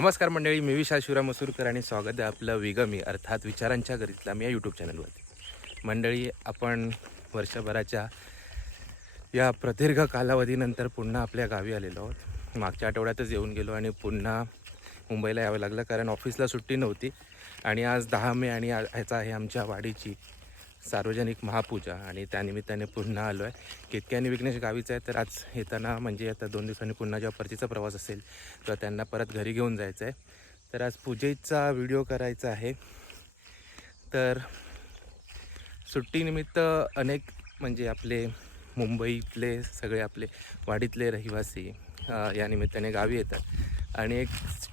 नमस्कार मंडळी मी विशाल शिवराम मसूरकर आणि स्वागत आहे आपलं विगमी अर्थात विचारांच्या गरीतला मी या यूट्यूब चॅनलवरती मंडळी आपण वर्षभराच्या या प्रदीर्घ कालावधीनंतर पुन्हा आपल्या गावी आलेलो आहोत. मागच्या आठवड्यातच येऊन गेलो आणि पुन्हा मुंबईला यावं लागलं कारण ऑफिसला सुट्टी नव्हती. आणि आज दहा मे आणि ह्याचा आहे आमच्या वाडीची सार्वजनिक महापूजा आणि त्यानिमित्ताने पुन्हा आलो आहे. केतकी विघ्नेश गावीचं आहे तर आज येताना म्हणजे आता दोन दिवसांनी पुन्हा जेव्हा परतीचा प्रवास असेल तर त्यांना परत घरी घेऊन जायचं आहे. तर आज पूजेचा व्हिडिओ करायचा आहे. तर सुट्टीनिमित्त अनेक म्हणजे आपले मुंबईतले सगळे आपले वाडीतले रहिवासी या निमित्ताने गावी येतात. आणि एक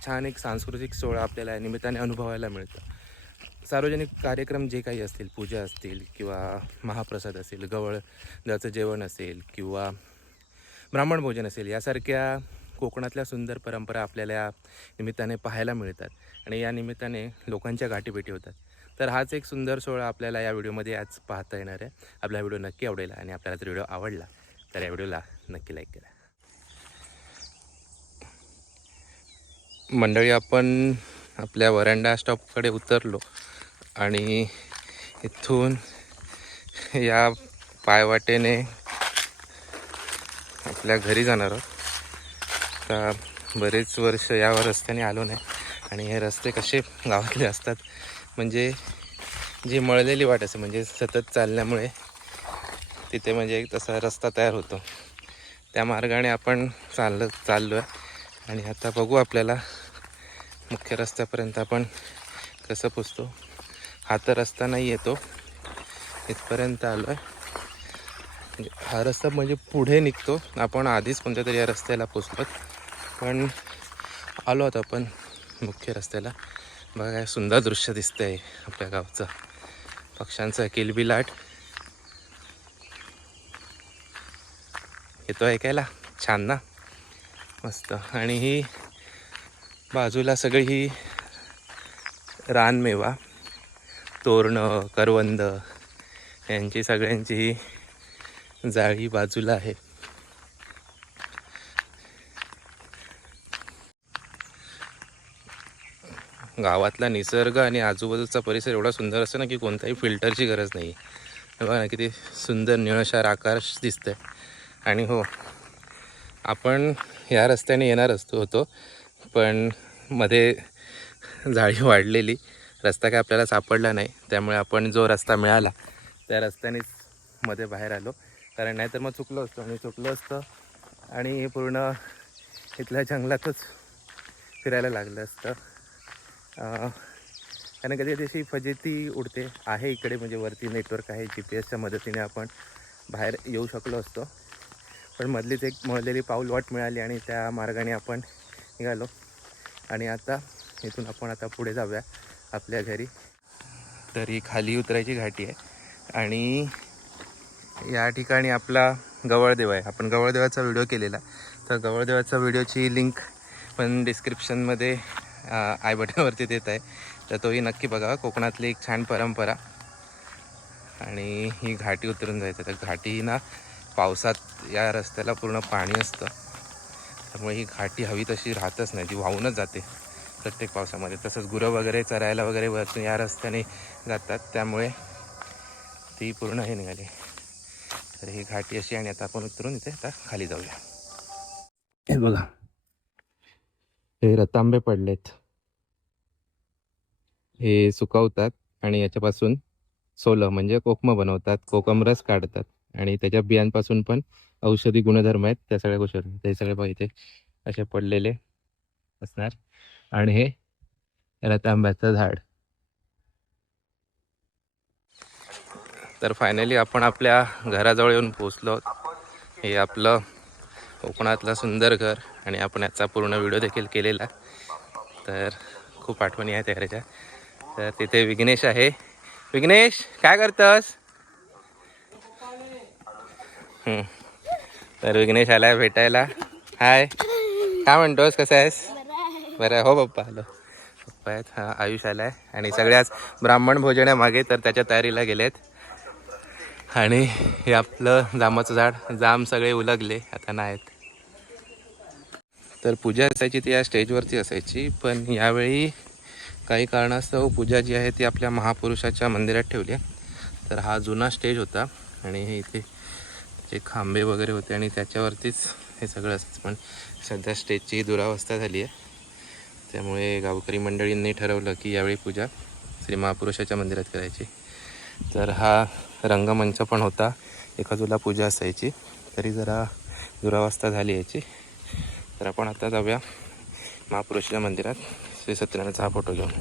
छान एक सांस्कृतिक सोहळा आपल्याला या निमित्ताने अनुभवायला मिळतं. सार्वजनिक कार्यक्रम जे काही असतील पूजा असतील किंवा महाप्रसाद असेल गवळ जेवण असेल किंवा ब्राह्मण भोजन असेल यासारख्या कोकणातल्या सुंदर परंपरा आपल्याला या निमित्ताने पाहायला मिळतात आणि या निमित्ताने लोकांच्या गाठीभेटी होतात. तर हाच एक सुंदर सोहळा आपल्याला या व्हिडिओमध्ये आज पाहता येणार आहे. आपला व्हिडिओ नक्की आवडेल आणि आपल्याला जर व्हिडिओ आवडला तर या व्हिडिओला नक्की लाईक करा. मंडळी आपण आपल्या वरांडा स्टॉपकडे उतरलो. आणि इथून या पायवाटेने आपल्या घरी जाणार आहोत. तर बरेच वर्ष या रस्त्याने आलो नाही आणि हे रस्ते कसे गावातले असतात म्हणजे जी मळलेली वाट असते म्हणजे सतत चालल्यामुळे तिथे म्हणजे एक तसा रस्ता तयार होतो. त्या मार्गाने आपण चाललं चाललो आहे आणि आता बघू आपल्याला मुख्य रस्त्यापर्यंत आपण कसं पोचतो. हा तर रस्ता नाही येतो इथपर्यंत आलो आहे म्हणजे हा रस्ता म्हणजे पुढे निघतो. आपण आधीच कोणत्या तरी या रस्त्याला पोचलो पण आलो आता आपण मुख्य रस्त्याला. बघा काय सुंदर दृश्य दिसतं आहे आपल्या गावचं. पक्ष्यांचा किलबिलाट येतो ऐकायला? छान ना? मस्त. आणि ही बाजूला सगळी ही रानमेवा. तोरणं करवंद यांची सगळ्यांची जाळी बाजूला आहे. गावातला निसर्ग आणि आजूबाजूचा परिसर एवढा सुंदर असतो ना की कोणत्याही फिल्टरची गरज नाही. बघा ना किती सुंदर निळशार आकाश दिसतंय. आणि हो आपण ह्या रस्त्याने येणार असतो होतो पण मध्ये जाळी वाढलेली. रस्ता काय आपल्याला सापडला नाही. त्यामुळे आपण जो रस्ता मिळाला त्या रस्त्यानेच मध्ये बाहेर आलो. कारण नाहीतर मग चुकलो असतो आणि चुकलो असतं आणि हे पूर्ण इथल्या जंगलातच फिरायला लागलं असतं. कारण कधी कधी अशी फजिती उडते. आहे इकडे म्हणजे वरती नेटवर्क आहे जी पी एसच्या मदतीने आपण बाहेर येऊ शकलो असतो. पण मधलीच एक मळलेली पाऊल वाट मिळाली आणि त्या मार्गाने आपण निघालो. आणि आता इथून आपण आता पुढे जाऊया. आपल्या घरी. तर ही खाली उतरायची घाटी आहे. आणि या ठिकाणी आपला गवळदेव आहे. आपण गवळदेवाचा व्हिडिओ केलेला. तर गवळदेवाचा व्हिडिओची लिंक पण डिस्क्रिप्शनमध्ये आय बटनवरती देत आहे. तर तोही नक्की बघा. कोकणातली एक छान परंपरा. आणि ही घाटी उतरून जायचं. तर घाटी ना पावसात या रस्त्याला पूर्ण पाणी असतं. त्यामुळे ही घाटी हवी तशी राहतच नाही. ती वाहूनच जाते. प्रत्येक पावसामध्ये. तसंच गुरं वगैरे चरायला वगैरे वरतून या रस्त्याने जातात. त्यामुळे ती पूर्ण हे निघाली. तर ही घाटी अशी आणि आता आपण उतरून इथे आता खाली जाऊया. हे बघा. हे रतांबे पडलेत. हे सुकवतात आणि याच्यापासून सोलं म्हणजे कोकमं बनवतात. कोकम रस काढतात. आणि त्याच्या बियांपासून पण औषधी गुणधर्म आहेत त्या सगळ्या गोष्टी. ते सगळे बघा इथे असे पडलेले असणार. आणि हे रतांब्याचं झाड. तर फायनली आपण आपल्या घराजवळ येऊन पोचलो हे आपलं कोकणातलं सुंदर घर आणि आपण याचा पूर्ण व्हिडिओ देखील केलेला. तर खूप आठवणी आहेत घराच्या. तर तिथे विघ्नेश आहे. विघ्नेश काय करतस? तर विघ्नेश आलाय भेटायला. हाय काय म्हणतोस? कसं आहेस? बरं हो पप्पा हॅलो पप्पा आहेत हा आयुष आलाय. आणि सगळ्याच ब्राह्मण भोजन आहे मागे तर त्याच्या तयारीला गेलेत. आणि हे आपलं जांबाचं झाड जाम सगळे उलगले आता नाहीत. तर पूजा असायची ती या स्टेजवरती असायची पण यावेळी काही कारणास्तव पूजा जी आहे ती आपल्या महापुरुषाच्या मंदिरात ठेवली आहे. तर हा जुना स्टेज होता आणि हे इथे जे खांबे वगैरे होते आणि त्याच्यावरतीच हे सगळं असायचं पण सध्या स्टेजची दुरावस्था झाली आहे. त्यामुळे गावकरी मंडळींनी ठरवलं की यावेळी पूजा श्री महापुरुषाच्या मंदिरात करायची. तर हा रंगमंच पण होता. एका बाजूला पूजा असायची. तरी जरा दुरावस्था झाली याची. तर आपण आता जाऊया महापुरुषाच्या मंदिरात. श्री सत्यनारायणचा हा फोटो घेऊन.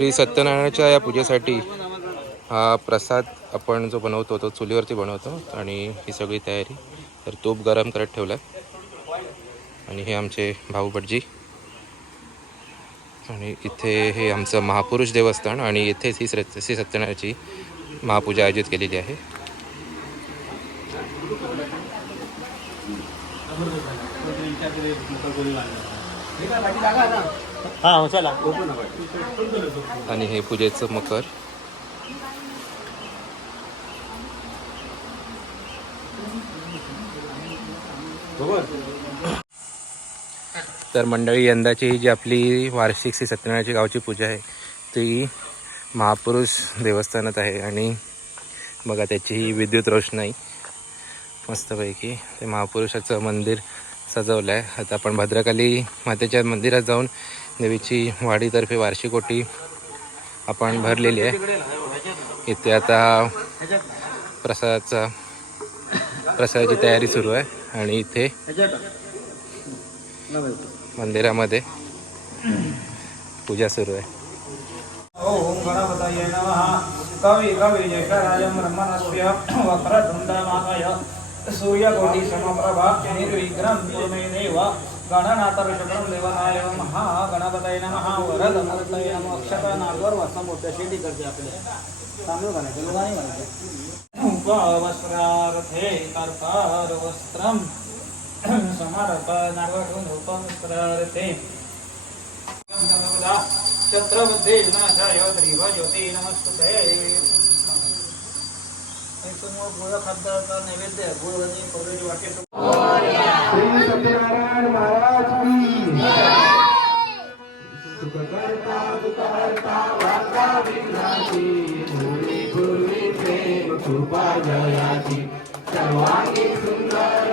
श्री सत्यनारायणाच्या या पूजेसाठी हा प्रसाद आपण जो बनवतो तो चुलीवरती बनवतो आणि ही सगळी तयारी तर तूप गरम करत ठेवलं आहे आणि हे आमचे भाऊ भटजी आणि इथे हे आमचं महापुरुष देवस्थान आणि इथेच ही श्री श्री सत्यनारायणाची महापूजा आयोजित केलेली आहे हो, चला. आणि हे पूजेचं मकर. तर मंडळी यंदाची ही जी आपली वार्षिक श्री सत्यनारायणाची गावची पूजा आहे ती महापुरुष देवस्थानात आहे. आणि बघा त्याची ही विद्युत रोषणाई मस्तपैकी ते महापुरुषाचं मंदिर सजवलं आहे आता आपण भद्रकाली मातेच्या मंदिरात जाऊन देवीची वाडीतर्फे वार्षिक ओटी आपण भरलेली आहे. इथे आता प्रसादाचा प्रसादाची तयारी सुरू आहे. आणि इथे मंदिरामध्ये पूजा सुरू आहे. ओम गणपतये नमः। कवि कवि ब्रह्मणस्य वक्रतुण्डमाकय सूर्यकोटि समप्रभा निर्विघ्नं कुर्मे देव। गणनाथर्षकं देवताय महा गणपतये नमः वरदमूर्तये नमः अक्षत नागवर वसमूर्ती शेती करते आपले तांदूळ घालायचे लोकांनी घालायचे उपवस्त्रार्थे कर्तार वस्त्रं समारप नागवटून उपवस्त्रार्थे छत्रबुद्धे विनाशाय ग्रीव ज्योती नमस्तुते एक समोर गोळा खाद्याचा नैवेद्य गोळ आणि खोबऱ्याची वाटी श्री सत्यनारायण महाराज की. सुखकर्ता प्रेम कृपा जयाची सर्वांगी सुंदर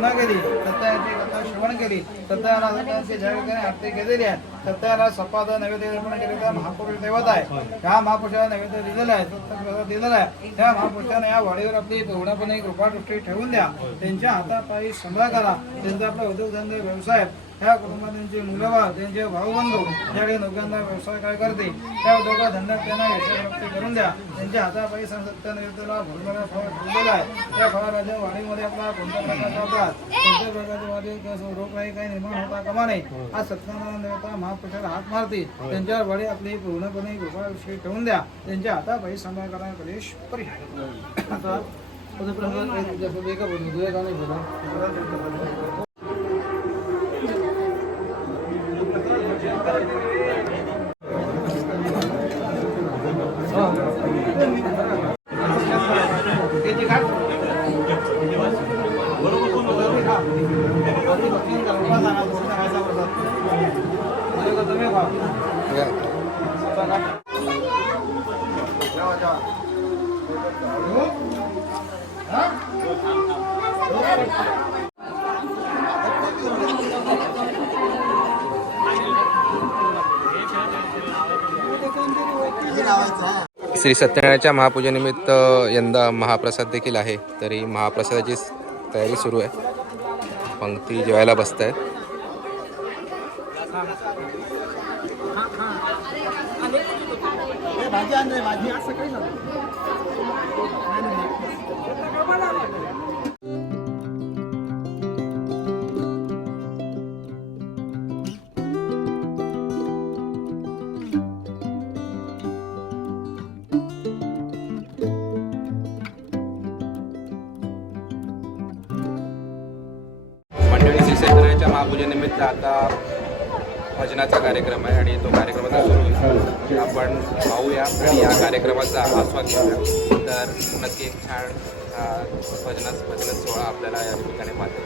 रत्नागिरी सत्याची कथा शिवणगिरी सत्याला सत्यांची ठिकाणी आरती केलेली आहे. सत्याला सपाद नैवेद्य अर्पण केलेला त्या महापुरुष देवता आहे. त्या महापुरुषाला नैवेद्य दिलेला आहे दिलेला आहे त्या महापुरुषाने या वाडीवर आपली पूर्णपणे कृपादृष्टी ठेवून द्या. त्यांच्या हातापायी समजा करा. त्यांचा आपला उद्योगधंदे व्यवसाय ह्या कुटुंबात त्यांचे मुलंबाळ त्यांचे भाऊबंधू ज्यावेळी नोकऱ्यांना व्यवसाय काय करते त्या उद्योगा धंद्यात त्यांना यशस्वी करून द्या त्यांच्या हातापायी सत्य नैवेद्याला भरभरा फळ ठेवलेला आहे त्या फळाच्या वाढीमध्ये आपला कोणत्या प्रकारचा त्रास कोणत्या प्रकारचे वाढी कसं रोग काही काही निर्माण होता कामा नये आज सत्यनारायण देवता महापुरुषाला हात मारते त्यांच्यावर वाडी आपली पूर्णपणे कृपाविषयी ठेवून द्या त्यांच्या हातापायी सांभाळ करणारा कलेश परिहार आता एक एका बोलू तुझ्या गाणे बोला श्री सत्यनारायणाच्या महापूजेनिमित्त यंदा महाप्रसाद देखील आहे. तरी महाप्रसादाची तयारी सुरू आहे. पंक्ती जेवायला बसत आहेत भाजी. महापूजेनिमित्त आता भजनाचा कार्यक्रम आहे आणि तो कार्यक्रम आता सुरू होईल आपण पाहूया आणि या कार्यक्रमाचा आस्वाद घेऊया. तर नक्की एक छान हा भजन सोहळा आपल्याला या ठिकाणी पाहतो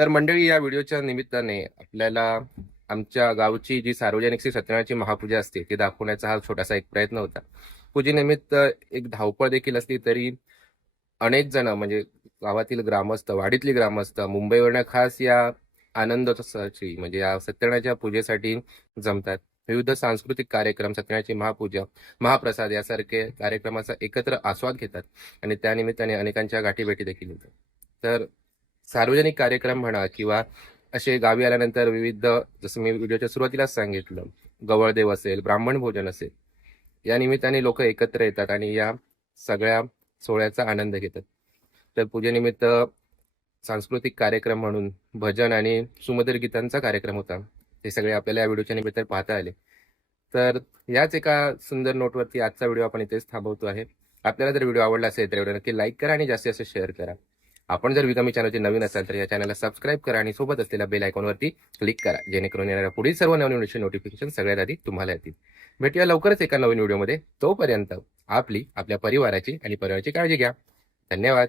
तर मंडळी या व्हिडिओच्या निमित्ताने आपल्याला आमच्या गावची जी सार्वजनिक श्री सत्यनारायणची महापूजा असते ती दाखवण्याचा हा छोटासा एक प्रयत्न होता. पूजेनिमित्त एक धावपळ देखील असली तरी अनेक जण म्हणजे गावातील ग्रामस्थ वाडीतली ग्रामस्थ मुंबईवरनं खास या आनंदोत्सवाची म्हणजे या सत्यनारायणच्या पूजेसाठी जमतात. विविध सांस्कृतिक कार्यक्रम सत्यनारायणची महापूजा महाप्रसाद यासारखे कार्यक्रमाचा एकत्र आस्वाद घेतात. आणि त्यानिमित्ताने अनेकांच्या गाठीभेटी देखील होतात. तर सार्वजनिक कार्यक्रम म्हणा किंवा असे गावी आल्यानंतर विविध जसं मी व्हिडिओच्या सुरुवातीलाच सांगितलं गवळदेव असेल ब्राह्मण भोजन असेल या निमित्ताने लोक एकत्र येतात आणि या सगळ्या सोहळ्याचा आनंद घेतात. तर पूजेनिमित्त सांस्कृतिक कार्यक्रम म्हणून भजन आणि सुमधुर गीतांचा कार्यक्रम होता. ते सगळे आपल्याला या व्हिडिओच्या निमित्ताने पाहता आले. तर याच एका सुंदर नोटवरती आजचा व्हिडिओ आपण इथेच थांबवतो आहे. आपल्याला जर व्हिडिओ आवडला असेल तर व्हिडिओ नक्की लाईक करा आणि जास्तीत जास्त शेअर करा. आपण जर विकामी चॅनलचे नवीन असाल तर या चॅनलला सबस्क्राईब करा आणि सोबत असलेल्या बेल आयकॉनवरती क्लिक करा जेणेकरून येणाऱ्या पुढील सर्व नवीन नोटिफिकेशन सगळ्यात आधी तुम्हाला येतील. भेटूया लवकरच एका नवीन व्हिडिओमध्ये. तोपर्यंत आपली आपल्या परिवाराची आणि परिवाराची काळजी घ्या. धन्यवाद.